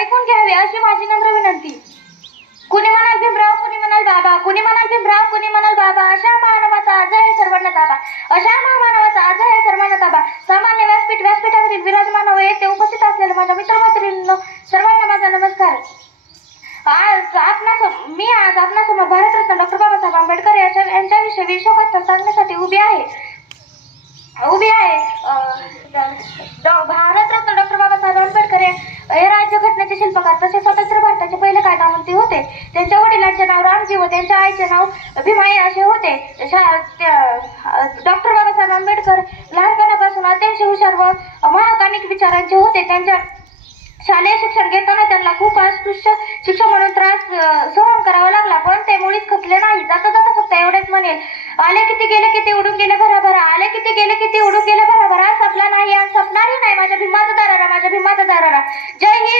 ऐकून घ्यावे अशी माझी नम्र विनंती. कुणी म्हणाल भीमराव, कुणी म्हणाल बाबा, कुणी म्हणाल भीमराव, कुणी म्हणाल बाबा. अशा मानवाचा आज आहे सर्वांना ताबा, अशा महामानवाचा आज आहे सर्वांना ताबा. सामान्य व्यासपीठावरील विराजमान व येथे उपस्थित असलेल्या माझ्या मित्रमैत्रिणींनो, सर्वांना माझा नमस्कार. आज आपणासमोर भारतरत्न डॉक्टर बाबासाहेब आंबेडकर यांच्याविषयी विश्वकथा सांगण्यासाठी उभी आहे. भारतरत्न डॉक्टर बाबासाहेब आंबेडकर हे राज्यघटनेचे शिल्पकार तसेच स्वतंत्र भारताचे पहिले कायदामंत्री होते. त्यांच्या वडिलांचे नाव रामजी व त्यांच्या आईचे नाव भीमाई असे होते. डॉक्टर बाबासाहेब आंबेडकर लहानपणापासून अत्यंत हुशार व महाकानिक विचारांचे होते. त्यांच्या शालेय शिक्षण घेताना त्यांना खूप अस्पृश्य शिक्षण म्हणून त्रास सहन करावा लागला, पण ते मुळीच खचले नाही. जाता जाता फक्त एवढेच म्हणेल, आले किती गेले किती उडून गेले भराभरा, आले किती गेले किती उडून गेले भराभरा. संपला नाही आणि संपणारही नाही माझ्या भीमाचा दरारा, माझ्या भीमाचा दरारा. जय हिंद.